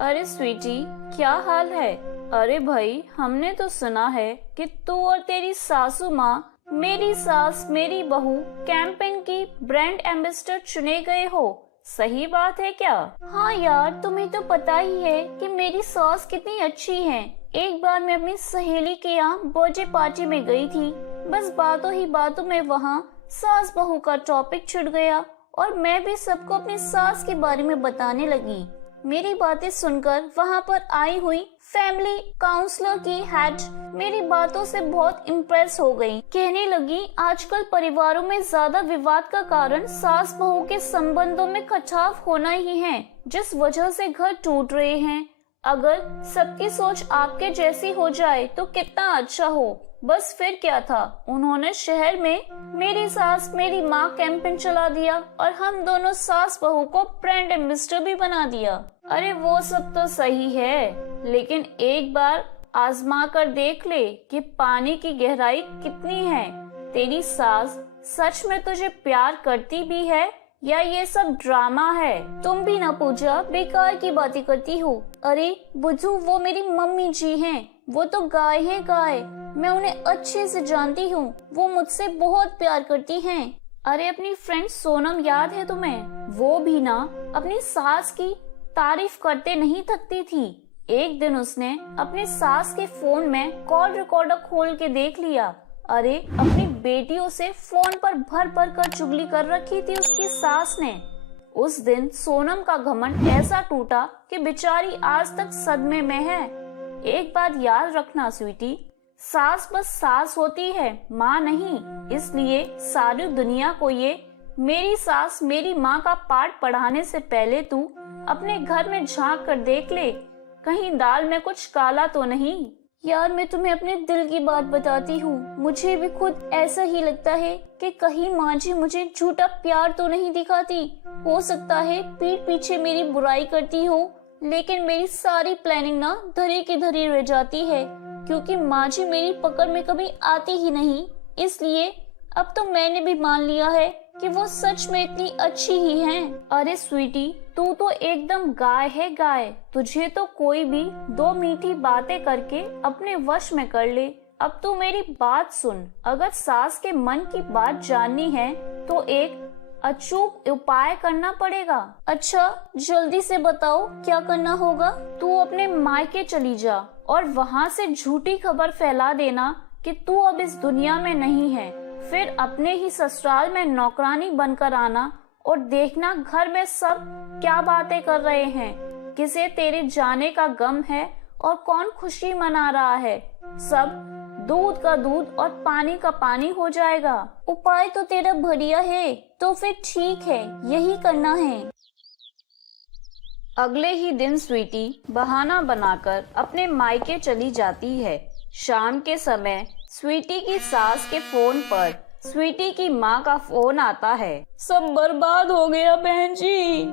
अरे स्वीटी, क्या हाल है? अरे भाई, हमने तो सुना है कि तू और तेरी सासू माँ मेरी सास मेरी बहू कैंपेन की ब्रांड एम्बेसडर चुने गए हो। सही बात है क्या? हाँ यार, तुम्हें तो पता ही है कि मेरी सास कितनी अच्छी है। एक बार मैं अपनी सहेली के यहाँ बर्थडे पार्टी में गई थी। बस बातों ही बातों में वहाँ सास बहू का टॉपिक छिड़ गया और मैं भी सबको अपनी सास के बारे में बताने लगी। मेरी बातें सुनकर वहाँ पर आई हुई फैमिली काउंसलर की हेड मेरी बातों से बहुत इम्प्रेस हो गई। कहने लगी, आजकल परिवारों में ज्यादा विवाद का कारण सास बहू के संबंधों में खटाव होना ही है, जिस वजह से घर टूट रहे हैं। अगर सबकी सोच आपके जैसी हो जाए तो कितना अच्छा हो। बस फिर क्या था, उन्होंने शहर में मेरी सास मेरी माँ कैंपेन चला दिया और हम दोनों सास बहू को ब्रांड एम्बेसडर भी बना दिया। अरे वो सब तो सही है, लेकिन एक बार आजमा कर देख ले कि पानी की गहराई कितनी है। तेरी सास सच में तुझे प्यार करती भी है या ये सब ड्रामा है? तुम भी ना पूजा बेकार की बातें करती हो। अरे बुद्धू, वो मेरी मम्मी जी हैं। वो तो गाय है गाय। मैं उन्हें अच्छे से जानती हूँ। वो मुझसे बहुत प्यार करती हैं। अरे अपनी फ्रेंड सोनम याद है तुम्हें? वो भी ना अपनी सास की तारीफ करते नहीं थकती थी। एक दिन उसने अपनी सास के फोन में कॉल रिकॉर्डर खोल के देख लिया। अरे अपनी बेटियों से फोन पर भर भर कर चुगली कर रखी थी उसकी सास ने। उस दिन सोनम का घमंड ऐसा टूटा कि बेचारी आज तक सदमे में है। एक बात याद रखना स्वीटी, सास बस सास होती है, माँ नहीं। इसलिए सारी दुनिया को ये मेरी सास मेरी माँ का पाठ पढ़ाने से पहले तू अपने घर में झांक कर देख ले, कहीं दाल में कुछ काला तो नहीं। यार, मैं तुम्हें अपने दिल की बात बताती हूँ। मुझे भी खुद ऐसा ही लगता है कि कहीं माँ जी मुझे झूठा प्यार तो नहीं दिखाती। हो सकता है पीठ पीछे मेरी बुराई करती हो, लेकिन मेरी सारी प्लानिंग ना धरी की धरी रह जाती है, क्योंकि माँ जी मेरी पकड़ में कभी आती ही नहीं। इसलिए अब तो मैंने भी मान लिया है कि वो सच में इतनी अच्छी ही हैं। अरे स्वीटी, तू तो एकदम गाय है गाय। तुझे तो कोई भी दो मीठी बातें करके अपने वश में कर ले। अब तू मेरी बात सुन, अगर सास के मन की बात जाननी है तो एक अचूक उपाय करना पड़ेगा। अच्छा, जल्दी से बताओ क्या करना होगा? तू अपने मायके चली जा और वहाँ से झूठी खबर फैला देना कि तू अब इस दुनिया में नहीं है। फिर अपने ही ससुराल में नौकरानी बनकर आना और देखना घर में सब क्या बातें कर रहे हैं, किसे तेरे जाने का गम है और कौन खुशी मना रहा है। सब दूध का दूध और पानी का पानी हो जाएगा। उपाय तो तेरा बढ़िया है, तो फिर ठीक है, यही करना है। अगले ही दिन स्वीटी बहाना बनाकर अपने मायके चली जाती है। शाम के समय स्वीटी की सास के फोन पर स्वीटी की माँ का फोन आता है। सब बर्बाद हो गया बहन जी।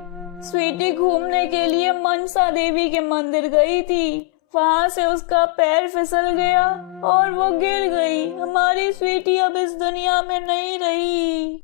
स्वीटी घूमने के लिए मनसा देवी के मंदिर गई थी, वहाँ से उसका पैर फिसल गया और वो गिर गई। हमारी स्वीटी अब इस दुनिया में नहीं रही।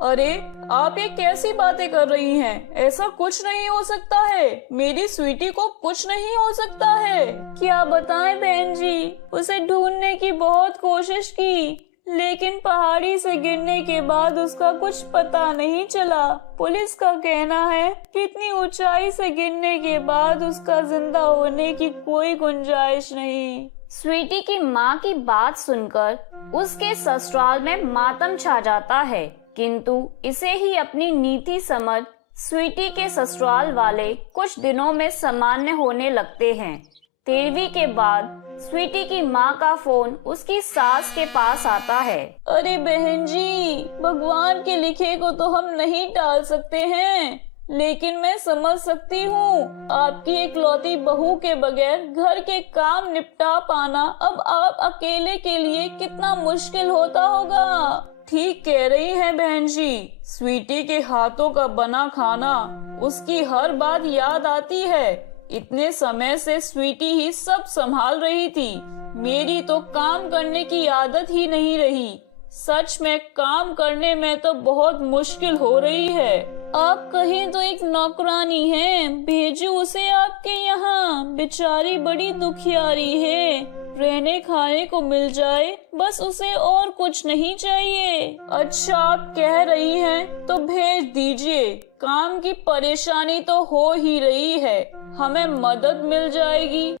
अरे आप ये कैसी बातें कर रही हैं? ऐसा कुछ नहीं हो सकता है। मेरी स्वीटी को कुछ नहीं हो सकता है। क्या बताएं बहन जी, उसे ढूंढने की बहुत कोशिश की, लेकिन पहाड़ी से गिरने के बाद उसका कुछ पता नहीं चला। पुलिस का कहना है कि इतनी ऊंचाई से गिरने के बाद उसका जिंदा होने की कोई गुंजाइश नहीं। स्वीटी की माँ की बात सुनकर उसके ससुराल में मातम छा जाता है, किंतु इसे ही अपनी नीति समझ स्वीटी के ससुराल वाले कुछ दिनों में सामान्य होने लगते हैं। 13वीं के बाद स्वीटी की माँ का फोन उसकी सास के पास आता है। अरे बहन जी, भगवान के लिखे को तो हम नहीं टाल सकते हैं, लेकिन मैं समझ सकती हूँ आपकी इकलौती बहू के बगैर घर के काम निपटा पाना अब आप अकेले के लिए कितना मुश्किल होता होगा। ठीक कह रही हैं बहन जी, स्वीटी के हाथों का बना खाना उसकी हर बात याद आती है। इतने समय से स्वीटी ही सब संभाल रही थी। मेरी तो काम करने की आदत ही नहीं रही। सच में काम करने में तो बहुत मुश्किल हो रही है। आप कहें तो एक नौकरानी है, भेजो उसे आपके यहाँ। बेचारी बड़ी दुखियारी है, रहने खाने को मिल जाए बस उसे, और कुछ नहीं चाहिए। अच्छा आप कह रही हैं तो भेज दीजिए, काम की परेशानी तो हो ही रही है, हमें मदद मिल जाएगी।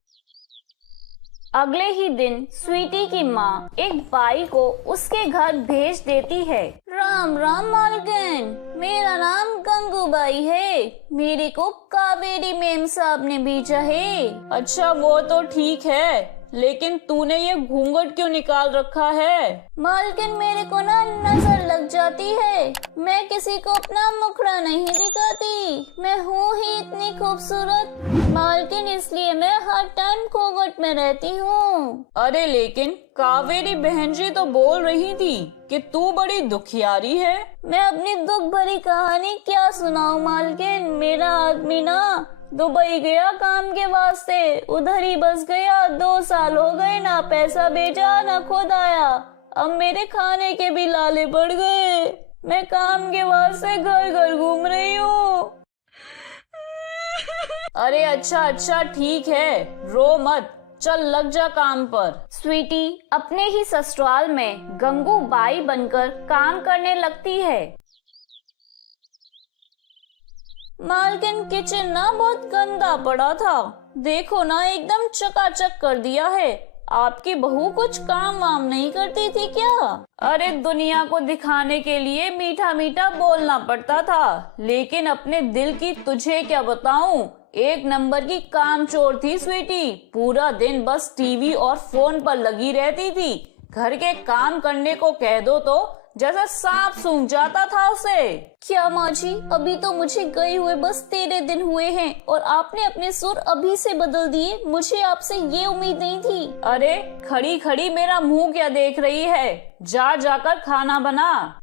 अगले ही दिन स्वीटी की माँ एक बाई को उसके घर भेज देती है। राम राम मालकिन, मेरा नाम गंगूबाई है, मेरे को कावेरी मेम साहब ने भेजा है। अच्छा वो तो ठीक है, लेकिन तूने ये घूंघट क्यों निकाल रखा है? मालकिन मेरे को ना नजर लग जाती है, मैं किसी को अपना मुखड़ा नहीं दिखाती, मैं हूँ ही इतनी खूबसूरत मालकिन, इसलिए मैं हर टाइम घूंघट में रहती हूँ। अरे लेकिन कावेरी बहन जी तो बोल रही थी कि तू बड़ी दुखियारी है। मैं अपनी दुख भरी कहानी क्या सुनाऊं मालकिन, मेरा आदमी ना दुबई गया काम के वास्ते, उधर ही बस गया, 2 साल हो गए, ना पैसा भेजा ना खुद आया, अब मेरे खाने के भी लाले पड़ गए, मैं काम के वास्ते घर घर घूम रही हूँ। अरे अच्छा ठीक है, रो मत, चल लग जा काम पर। स्वीटी अपने ही ससुराल में गंगूबाई बनकर काम करने लगती है। मालकिन किचन ना बहुत गंदा पड़ा था, देखो ना एकदम चकाचक कर दिया है, आपकी बहू कुछ काम वाम नहीं करती थी क्या? अरे दुनिया को दिखाने के लिए मीठा मीठा बोलना पड़ता था, लेकिन अपने दिल की तुझे क्या बताऊं, एक नंबर की कामचोर थी स्वीटी, पूरा दिन बस टीवी और फोन पर लगी रहती थी, घर के काम करने को कह दो तो जैसे सांप सूंघ जाता था उसे। क्या माँ जी, अभी तो मुझे गए हुए बस 13 दिन हुए हैं और आपने अपने सुर अभी से बदल दिए, मुझे आपसे ये उम्मीद नहीं थी। अरे खड़ी खड़ी मेरा मुंह क्या देख रही है, जाकर खाना बना।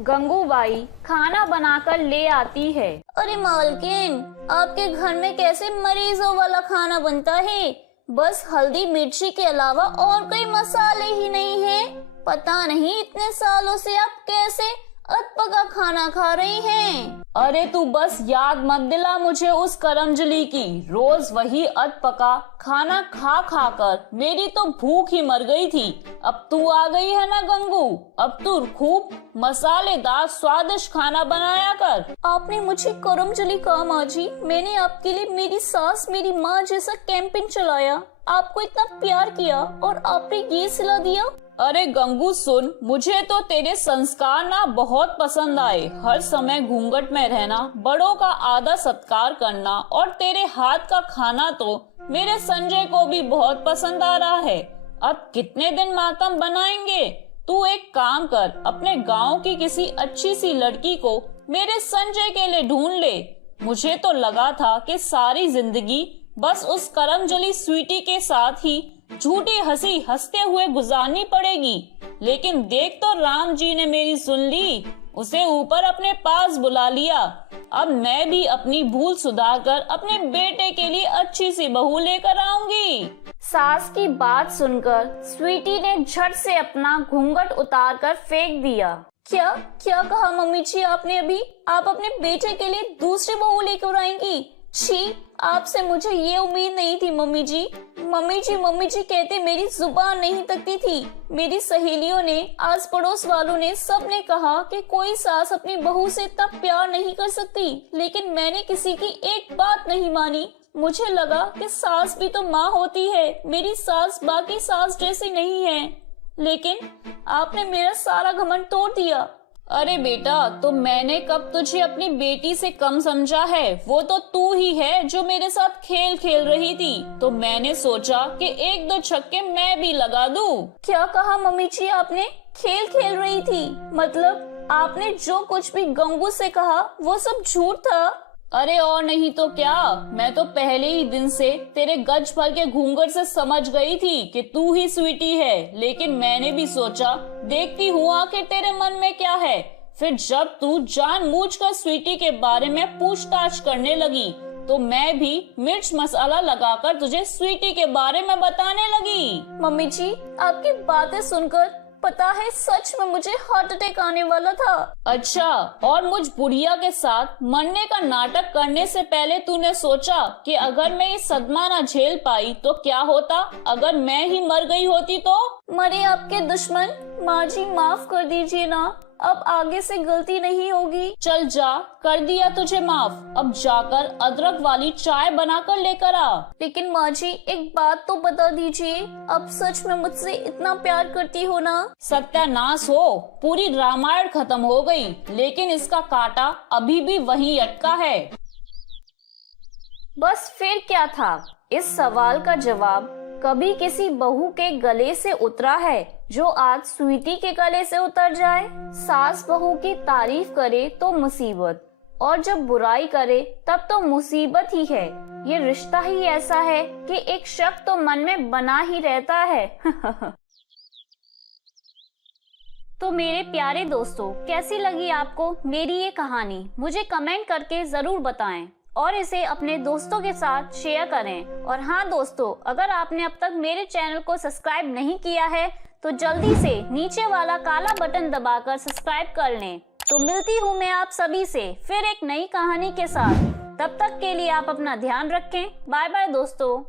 गंगूबाई खाना बनाकर ले आती है। अरे मालकिन, आपके घर में कैसे मरीजों वाला खाना बनता है, बस हल्दी मिर्ची के अलावा और कोई मसाले ही नहीं हैं। पता नहीं इतने सालों से आप कैसे अधपका खाना खा रही हैं। अरे तू बस याद मत दिला मुझे उस करमजली की, रोज वही अधपका खाना खा खा कर मेरी तो भूख ही मर गई थी। अब तू आ गई है ना गंगू, अब तू खूब मसालेदार स्वादिष्ट खाना बनाया कर। आपने मुझे करमजली कहा माँ जी, मैंने आपके लिए मेरी सास मेरी माँ जैसा कैंपेन चलाया, आपको इतना प्यार किया और आपने ये सिला दिया। अरे गंगू सुन, मुझे तो तेरे संस्कार ना बहुत पसंद आए, हर समय घूंघट में रहना, बड़ों का आदर सत्कार करना और तेरे हाथ का खाना तो मेरे संजय को भी बहुत पसंद आ रहा है। अब कितने दिन मातम बनाएंगे, तू एक काम कर, अपने गांव की किसी अच्छी सी लड़की को मेरे संजय के लिए ढूंढ ले। मुझे तो लगा था कि सारी जिंदगी बस उस करमजली स्वीटी के साथ ही झूठी हंसी हंसते हुए गुजारनी पड़ेगी, लेकिन देख तो राम जी ने मेरी सुन ली, उसे ऊपर अपने पास बुला लिया। अब मैं भी अपनी भूल सुधार कर अपने बेटे के लिए अच्छी सी बहू लेकर आऊंगी। सास की बात सुनकर स्वीटी ने झट से अपना घूंघट उतार कर फेंक दिया। क्या क्या कहा मम्मी जी आपने अभी, आप अपने बेटे के लिए दूसरी बहू लेकर आएंगी? छी, आपसे मुझे ये उम्मीद नहीं थी मम्मी जी। मम्मी जी कहते मेरी जुबान नहीं तकती थी। मेरी सहेलियों ने, आस पड़ोस वालों ने, सबने कहा कि कोई सास अपनी बहू से इतना प्यार नहीं कर सकती, लेकिन मैंने किसी की एक बात नहीं मानी। मुझे लगा कि सास भी तो माँ होती है, मेरी सास बाकी सास जैसी नहीं है, लेकिन आपने मेरा सारा घमंड तोड़ दिया। अरे बेटा, तो मैंने कब तुझे अपनी बेटी से कम समझा है, वो तो तू ही है जो मेरे साथ खेल खेल रही थी, तो मैंने सोचा कि 1-2 छक्के मैं भी लगा दूं। क्या कहा मम्मी जी आपने, खेल खेल रही थी? मतलब आपने जो कुछ भी गंगू से कहा वो सब झूठ था? अरे और नहीं तो क्या, मैं तो पहले ही दिन से तेरे गज भर के घूंघट से समझ गई थी कि तू ही स्वीटी है, लेकिन मैंने भी सोचा देखती हूँ आखिर तेरे मन में क्या है। फिर जब तू जानबूझकर स्वीटी के बारे में पूछताछ करने लगी तो मैं भी मिर्च मसाला लगाकर तुझे स्वीटी के बारे में बताने लगी। मम्मी जी, आपकी बातें सुनकर पता है सच में मुझे हार्ट अटैक आने वाला था। अच्छा, और मुझ बुढ़िया के साथ मरने का नाटक करने से पहले तूने सोचा कि अगर मैं ये सदमा ना झेल पाई तो क्या होता, अगर मैं ही मर गई होती तो? मरे आपके दुश्मन, माँ जी माफ कर दीजिए ना, अब आगे से गलती नहीं होगी। चल जा, कर दिया तुझे माफ, अब जाकर अदरक वाली चाय बनाकर लेकर आ। लेकिन माँ जी एक बात तो बता दीजिए, अब सच में मुझसे इतना प्यार करती हो ना? सत्यानाश हो, पूरी रामायण खत्म हो गई, लेकिन इसका कांटा अभी भी वहीं अटका है। बस फिर क्या था? इस सवाल का जवाब कभी किसी बहू के गले से उतरा है जो आज स्वीटी के गले से उतर जाए। सास बहू की तारीफ करे तो मुसीबत, और जब बुराई करे तब तो मुसीबत ही है। ये रिश्ता ही ऐसा है कि एक शक तो मन में बना ही रहता है। तो मेरे प्यारे दोस्तों, कैसी लगी आपको मेरी ये कहानी? मुझे कमेंट करके जरूर बताएं और इसे अपने दोस्तों के साथ शेयर करें। और हाँ दोस्तों, अगर आपने अब तक मेरे चैनल को सब्सक्राइब नहीं किया है तो जल्दी से नीचे वाला काला बटन दबाकर सब्सक्राइब कर लें। तो मिलती हूँ मैं आप सभी से फिर एक नई कहानी के साथ। तब तक के लिए आप अपना ध्यान रखें। बाय बाय दोस्तों।